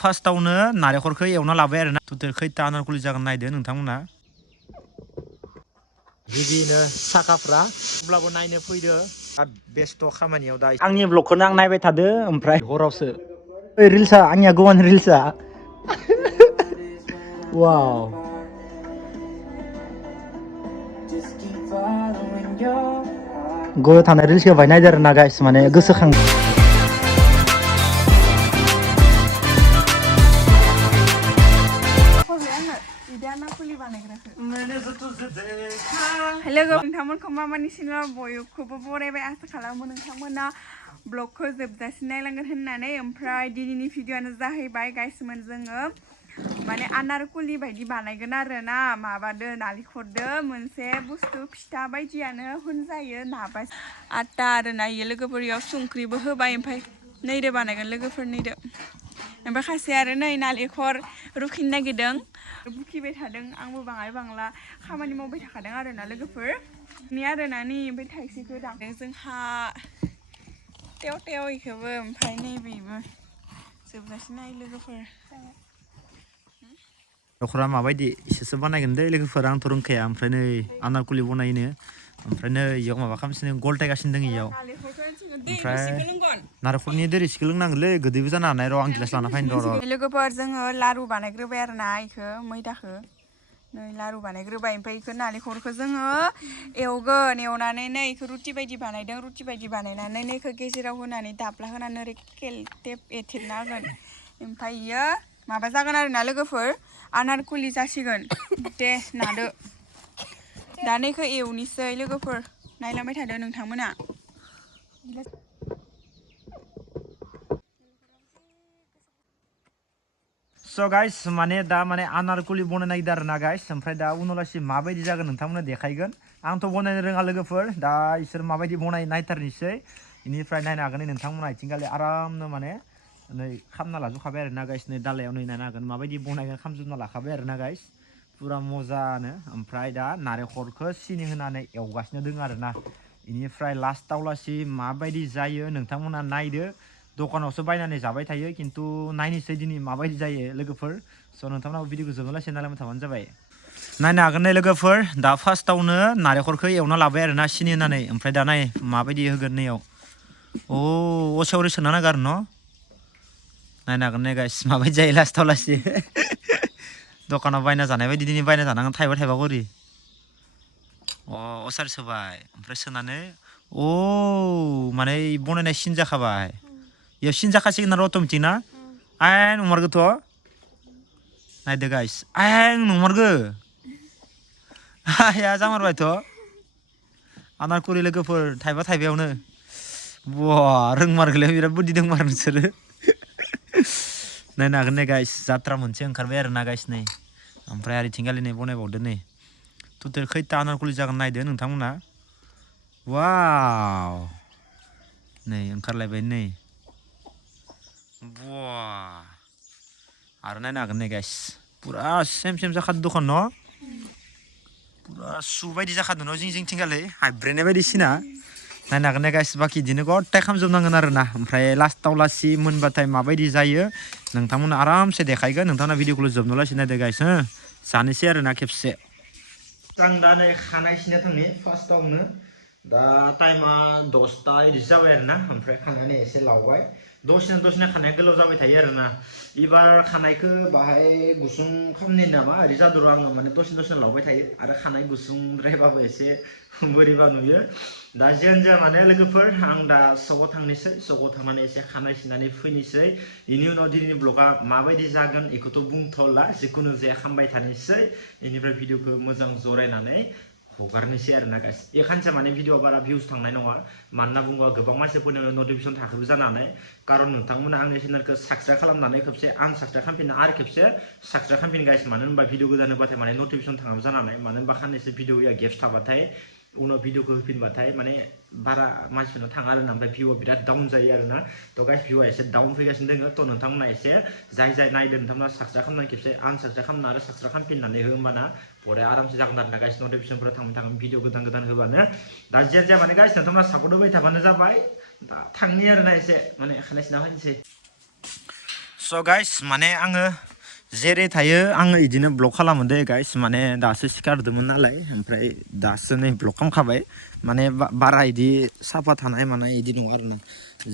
फार्स्टआवनो नारेंखलखौ एवना लाबाय आरोना टटेल खैथा आनारकुलि जागोन नायदो नोंथांमोना बिदिनो साखाफ्रा अब्लाबो नायनो फैदो बेस्थ' खामानियाव दा आंनि ब्लगखौनो आं नायबाय थादो ओमफ्राय हरावसो रिल्सआ आंनिया गोवान रिल्सआ वाव गो थानाय रिल्सखौ बाय नायदो आरोना गाइस माने गोसोखां लोगो नोंथांमोनखौ मामानि सिनेमा बयखौबो बरायबाय आसा खालामो नोंथांमोना ब्लगखौ जोबजासिम नायलांगोन होननानै ओमफ्राय दिनैनि भिडिअ'आनो जाहैबाय गाइसमोन जोङो माने आनारकुलि बायदि बानायगोन आरोना माबादो नालेंखरदो मोनसे बुस्थु फिथा बायदियानो होनजायो नाबाय आटा आरोना इयो लोगोफोर संख्रिबो होबाय ओमफ्राय नैदो बानायगोन लोगोफोर नैदो ओमफ्राय खायसे आरो नै नालेंखर रुखिनो नागिरदों बुखिबाय थादों आंबो बाङाय बांला खामानि मावबाय थाखादों आरोना लोगोफोर नि आरोना नै ओमफ्राय थाइसेखौ दांदों जोंहा टेव टेव इखौबो ओमफ्राय नैबेबो जोबजासिम नाय लोगोफोर नखरा माबायदि इसोरसो बानायगोन दै लोगोफोर आंथ' रोंखाया ओमफ्राय नै आनारकुलि बनायनो ओमफ्राय नै इयाव माबा खालामसिनो गलटायगासिनो दङ इयाव ओमफ्राय नारेंखलनि दै रोसिखौ लोंनांगोनलै गोदैबो जानो हानाय र' आं गिलास लाना फैनो र' लोगोफोर जोङो लारु बानायग्रोबाय आरोना इखौ मैदाखौ नै लारु बानायग्रोबाय ओमफ्राय इखौ नालेंखरखौ जोङो एवगोन एवनानै नै इखौ रुटि बायदि बानायदों रुटि बायदि बानायनानै नै इखौ गेजेराव होनानै दाब्ला होनानै ओरै खेलथेब एथेबना होगोन ओमफ्राय इयो माबा जागोन आरोना लोगोफोर आनारकुलि जासिगोन दे नादो दा नैखौ एवनिसै लोगोफोर नायलांबाय थादो नोंथांमोना स' गाइस माने दा माने आनारकुलि बनायनो नागिरदों आरोना गाइस ओमफ्राय दा उनावलासि माबायदि जागोन नोंथांमोना देखायगोन आंथ' बनायनो रोङा लोगोफोर दा इसोर माबायदि बनाय नायथारनोसै बेनिफ्राय नायनो हागोन नोंथांमोना आथिंगालि आरामनो माने नै खामना लाजोबखाबाय आरोना गाइस नै दालायाव नै नायनो हागोन माबायदि बनायगोन खामजोबना लाखाबाय आरोना गाइस पुरा मोजानो ओमफ्राय दा नारेंखलखौ सिनि होनानै एवगासिनो दङ आरोना बेनिफ्राय लास्टाव लासि माबायदि जायो नोंथांमोना नायदो दखानावसो बायनानै जाबाय थायो खिन्थु नायनोसै दिनै माबायदि जायो लोगोफोर स' नोंथांमोनाबो भिडिअखौ जोबनोलासि नायलांबाय थाबानो जाबाय नायनो हागोन नै लोगोफोर दा फार्स्टआवनो नारेंखलखौ एवना लाबाय आरोना सिनि होनानै ओमफ्राय दा नाय माबायदि होगोन नैयाव असेयाव ओरै सोना नागार न' नायनो हागोन नै गाइस माबायदि जायो लास्टाव लासि दखानाव बायना जानाय बायदि दिनै बायना जानांगोन थाइबा थाइबा करि असार सोबाय ओमफ्राय सोनानै माने बनायनाय सिन जाखाबाय इयाव सिन जाखासिगोन आरो अट'मेटिक ना आय नंमारगोथ' नायदो गाइस आय नंमारगो आया जामारबायथ' आनारकुलि लोगोफोर थाइबा थाइबायावनो बा रोंमारगोलै बिराद बुद्धि दंमार नोंसोरो नायनो हागोन नै गाइस जात्रा मोनसे ओंखारबाय आरोना गाइस नै ओमफ्राय आरो इथिंगालि नै बनायबावदो नै टटेल खैथा आनारकुलि जागोन नायदो नोंथांमोना वाव नै ओंखारलायबाय नै बा आरो नायनो हागोन नै गाइस पुरा सेम सेम जाखादो दखान न' पुरा सु बायदि जाखादों न' जिं जिंथिंगालै हायब्रेनाय बायदिसिना नायनो हागोन नै गाइस बाखि इदिनो गथाय खालामजोबनांगोन आरोना ओमफ्राय लास्टाव लासि मोनबाथाय माबायदि जायो नोंथांमोना आरामसे देखायगोन नोंथांमोना भिडिअखौल' जोबनोलासि नायदो गाइस हो जानोसै आरोना खेबसे आं दा नै खानाय सिना थांनि फार्स्टआवनो दा टाइमा 10ता इदिसो जाबाय आरोना ओमफ्राय खानानै एसे लावबाय दसेनो खानाया गोलाव जाबाय थायो आरोना एबार खानायखौ बाहाय गुसुं खालामनि नामा ओरै जादों आङो माने दसेनो लावबाय थायो आरो खानाय गुसुंद्रायबाबो एसे बोरैबा नुयो दा जियानो जाया माने लोगोफोर आं दा सकआव थांनोसै सकआव थांनानै एसे खानाय सिननानै फैनोसै बेनि उनाव दिनैनि ब्लगा माबायदि जागोन बेखौथ' बुंथ'ला जिखुनु जाया खालामबाय थानोसै बेनिफ्राय भिडिअखौ मोजां जरायनानै हगारनोसै आरोना गाइस एखानसे माने भिडिअ बारा भिउस थांनाय नङा मानोना बुङोबा गोबां मानसिफोरनो नटिफिकेसन थाखोबो जानो हानाय खारन नोंथांमोना आंनि चेनेलखौ साबसक्राइब खालामनानै खेबसे आनसाबसक्राइब खालामफिनना आरो खेबसे साबसक्राइब खालामफिन गाइस मानो होनबा भिडिअ गोदान होबाथाय माने नटिफिकेसन थाङाबो जानो हानाय मानो होनबा खाननैसो भिडिअ गेप्स थाबाथाय उनाव भिडिअखौ होफिनबाथाय माने बारा मानसिफोरनो थाङा आरोना ओमफ्राय भिउआ बिराद डाउन जायो आरोना थ' गाइस भिउआ एसे डाउन फैगासिनो दङ थ' नोंथांमोना एसे जाय नायदो नोंथांमोना साबसक्राइब खालामनानै खेबसे आनसाबसक्राइब खालामना आरो साबसक्राइब खालामफिननानै हो होमबाना बरिया आरामसे जागोन आरोना गाइस नटिफिकेसनफोरा थांगोन भिडिअ गोदान होबानो दा जियानो जाया माने गाइस नोंथांमोना सापर्ट होबाय थाबानो जाबाय दा थांनि आरोना एसे माने खानाय सिनना फैनोसै स' गाइस माने आङो जेरै थायो आङो इदिनो ब्लग खालामो दे गाइस माने दासो सिखारदोंमोन नालाय ओमफ्राय दासो नै ब्लग खालामखाबाय माने बारा इदि साफा थानाय मानाय इदि नङा आरोना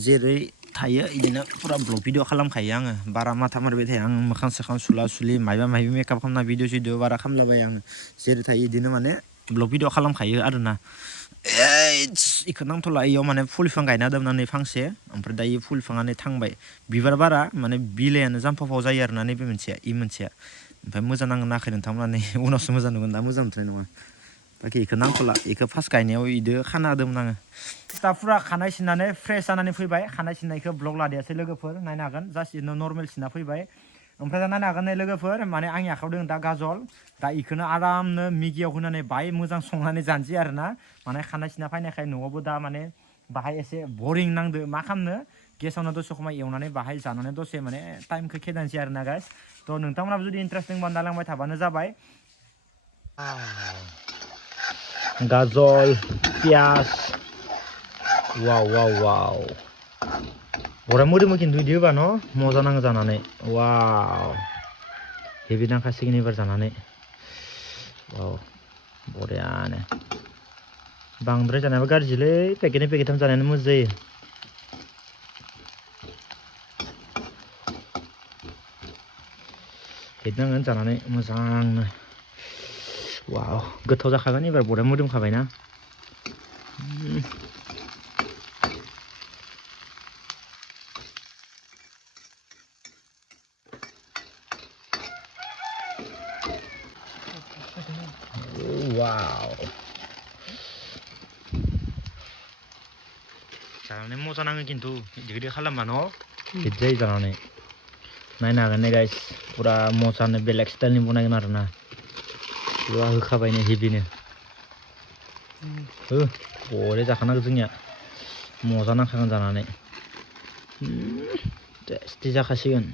जेरै थायो इदिनो पुरा ब्लग भिडिअ खालामखायो आङो बारा माथा मारिबाय थाया आं मोखां सोखां सुला सुलि मायबा मायबि मेकआप खालामना भिडिअ सिडिअ बारा खालामलाबाया आङो जेरै थायो इदिनो माने ब्लग भिडिअ खालामखायो आरोना इखौ नांथ'ला इयाव माने फुल बिफां गायना दोननानै फांसे ओमफ्राय दायो फुल बिफाङानो थांबाय बिबार बारा माने बिलाइयानो जामफावफाव जायो आरोना नैबे मोनसेया इ मोनसेया ओमफ्राय मोजां नांगोन नाखै नोंथांमोना उनावसो मोजां नुगोन दा मोजां नुथारनाय नङा बाखि इखौ नांथ'ला इखौ फार्स्ट गायनायाव इदो खाना होदोंमोन आङो दा फुरा खानाय सिननानै फ्रेस जानानै फैबाय खानाय सिननायखौ ब्लग लादियासै लोगोफोर नायनो हागोन जास्ट इनो नर्मेल सिनना फैबाय ओमफ्राय दा नायनो हागोन नै लोगोफोर माने आंनि आखायाव दङ दा गाजल दा इखौनो आरामनो मिगियाव होनानै बाहाय मोजां संनानै जानोसै आरोना माने खानाय सिनना फैनायखाय न'आवबो दा माने बाहाय एसे बरिं नांदो मा खालामनो गेसावनो दसे खमाय एवनानै बाहाय जानानै दसे माने टाइमखौ खेदानोसै आरोना गाइस थ' नोंथांमोनाबो जुदि इन्टारेस्ट दंबा नायलांबाय थाबानो जाबाय गाजल पियाज वाव वाव वाव बरा मोदोमो खिन्थु इदि होबा न' मजा नाङो जानानै वाव हेभि नांखासिगोन एबार जानानै वाव बरियानो बांद्राय जानायाबो गाज्रिलै पेकेटनै पेकेटथाम जानायानो मोजां जायो हेदनांगोन जानानै मोजांनो वाव गोथाव जाखागोन एबार बरिया मोदोमखाबायना वाव जानानै मजा नाङो खिन्थु गिदिर गिदिर खालामबा न' हिट जायो जानानै नायनो हागोन ने गाइस पुरा मजानो बेलेग स्टाइलनि बनायगोन आरोना बेयाव होखाबायनो हेभिनो बरिया जाखानांगौ जोंनिया मजा नांखागोन जानानै टेस्टि जाखासिगोन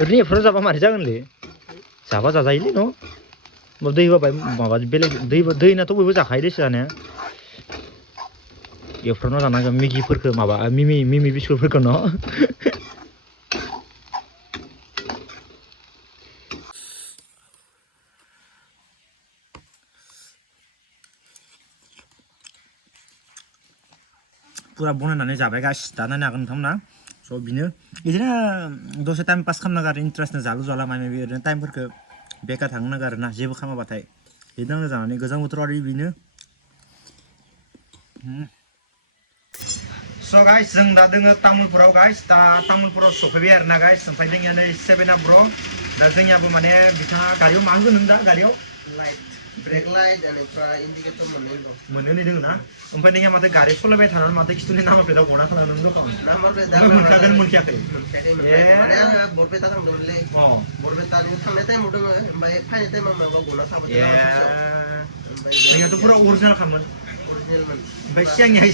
ओरैनो एफोराव जाबा मारै जागोनलै जाबा जाजायोलै न' दै होबाय माबा बेलेग दै होनाथ' बयबो जाखायो देसु जानाया एवफ्रामना जानांगोन मेगिफोरखौ माबा मिमि बिस्कुटफोरखौ न' पुरा बनायनानै जाबाय गाइस दा नायनो हागोन नोंथांमोना स' बिनो बिदिनो दसे टाइम पास खालामनांगौ आरो इन्टारेस्टनो जालु जाला माय मायबि ओरैनो टाइमफोरखौ बेकार थांनो नाङा आरोना जेबो खालामाबाथाय बिदिनो जानानै गोजां बोथोराव आरो बिनो स' गाइस जों दा दोङो तामुलपुराव गाइस दा तामुलपुराव सफैबाय आरोना गाइस ओमफ्राय जोंनिया नै 7 ब्र दा जोंनियाबो माने बिथाङा गारियाव मा होनगोन नों दा गारियाव लाइट ब्रेक लाइट बेनिफ्राय इन्डिकेटर मोननै दङ ना ओमफ्राय नोंहा माथो गारि सालायबाय थानानै माथो खिथुनि नाम्बार प्लेटआव गना खालामदों दखान मोनखागोन मोनखायाखै माने आङो बरपेटा थांदोंमोनलै बरपेटानि थांनाय टाइमाव दङ ओमफ्य फैनाय टाइमाव माबा गना थाबोदों नोंहाथ' पुरा अरिजिनेल खामोन ओमफ्य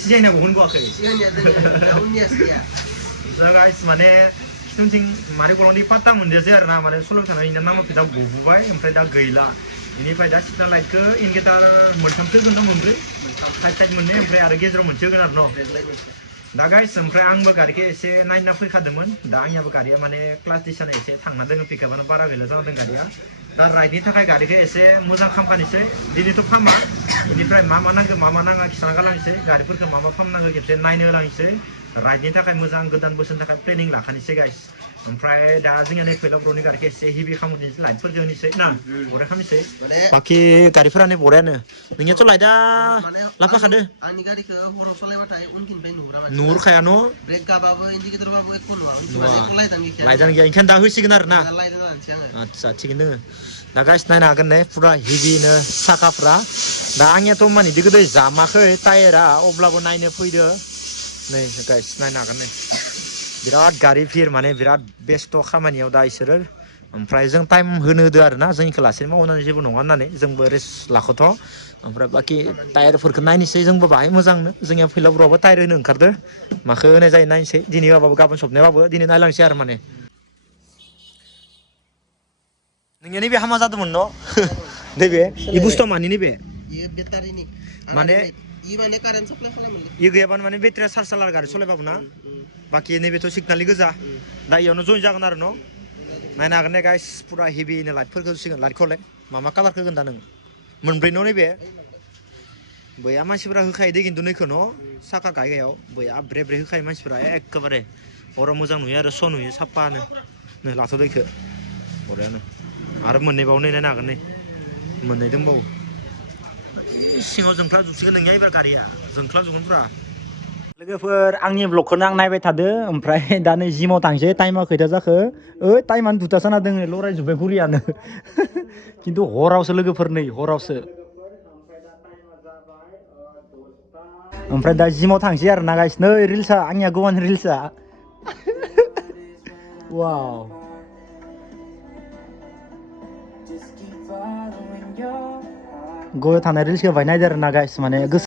सिगांनिया बहन गवाखै गाइस माने खिथुथिं मारै गलांदि पात्ता मोनदियासै आरोना माने सलायबाय थानाय इना नाम्बार प्लेटआ गबोबाय ओमफ्राय दा गैला बेनिफ्राय दा सिगनाल लाइटखौ इन्डिकेटार मोनथामसो होगोन ना मोनब्रै साइड मोननै ओमफ्राय आरो गेजेराव मोनसे होगोन आरो न' दा गाइस ओमफ्राय आंबो गारिखौ एसे नायना फैखादोंमोन दा आंनियाबो गारिया माने क्लास डिसानो एसे थांना दोङो पिकआपानो बारा गैला जादों गारिया दा राइडनि थाखाय गारिखौ एसे मोजां खालामखानोसै दिनैथ' फामा बेनिफ्राय मा नांगौ मा नाङा खिथाना गालांसै गारिफोरखौ मा खालामनांगौ खेबसे नायनो होलांसै राइडनि थाखाय मोजां गोदान बोसोरनि थाखाय प्लेनिं लाखानोसै गाइस ओमफ्राय दा जोंनिया नै फैला ब्र'नि गारिखौ एसे हेभि खालामनोसै लाइटफोरखौ होनोसै ना बरिया खालामनोसै बाखि गारिफोरानो बरियानो नोंनियाथ' लाइटआ लाफाखादो आंनि गारिखौ हराव सालायबाथाय उनथिंनिफ्राय नुहुरखाया न' ब्रेक गाबाबो इन्डिकेटरबाबो एख' नुवा लाइटआनो गैया ओंखायनो दा होसिगोन आरोना आदसा थिगैनो दोङो दा गाइस नायनो हागोन ने पुरा हेभिनो साखाफ्रा दा आंनियाथ' माने इदि गोदो जामाखै टायारा अब्लाबो नायनो फैदो नै गाइस नायनो हागोन नै बिराद गारि भिर माने बिराद बेस्थ' खामानियाव दा इसोरो ओमफ्राय जों टाइम होदो आरोना जोंनिखौ लासैनो मावनानै जेबो नङा होननानै जोंबो रेस्ट लाख'थ' ओमफ्राय बाखि टायारफोरखौ नायनोसै जोंबो बाहाय मोजांनो जोंनिया फैलाब्र'आवबो टायार होनो ओंखारदो माखौ होनाय जायो नायनोसै दिनै होआबाबो गाबोन सबनायाबाबो दिनै नायलांसै आरो माने नोंनिया नैबे हामा जादोंमोन न' नैबे इ बुस्थुआ मानि नैबे बेटारिनि माने माने कारेन्ट साप्लाय खालामोलै इ गैयाबानो माने बेटारिया चार्ज जाला गारि सलायबाबो ना बाखि नैबेथ' सिगनालि गोजा दा इयावनो जइन जागोन आरो न' नायनो हागोन ने गाइस पुरा हेभिनो लाइटफोरखौ होसिगोन लाइटखौलाय मा कालारखौ होगोन दा नों मोनब्रै न' नैबे बैया मानसिफोरा होखायो दे खिन्थु नैखौ न' साखा गायगायाव बैया ब्रे ब्रे होखायो मानसिफोरा एखेबारे हराव मोजां नुयो आरो स' नुयो साफानो नै लाथ' दैखो बरियानो आरो मोननैबाव नै नायनो हागोन नै मोननै दंबावो सिङाव जोंख्ला जोबसिगोन नोंनिया एबार गारिया जोंख्ला जोबगोन पुरा लोगोफोर आंनि ब्लगखौनो आं नायबाय थादो ओमफ्राय दा नै जिमाव थांसै टाइमा खैथा जाखो ओइ टाइमानो 2ता जाना दोङो लरायजोब्बाय घरियानो खिन्थु हरावसो लोगोफोर नै हरावसो ओमफ्राय दा जिमाव थांसै आरो ना गाइस नै रिल्सआ आंनिया गोवान रिल्सआ वाव गय थानाय रिल्सखौ बाय नायदो आरो ना गाइस माने गोसो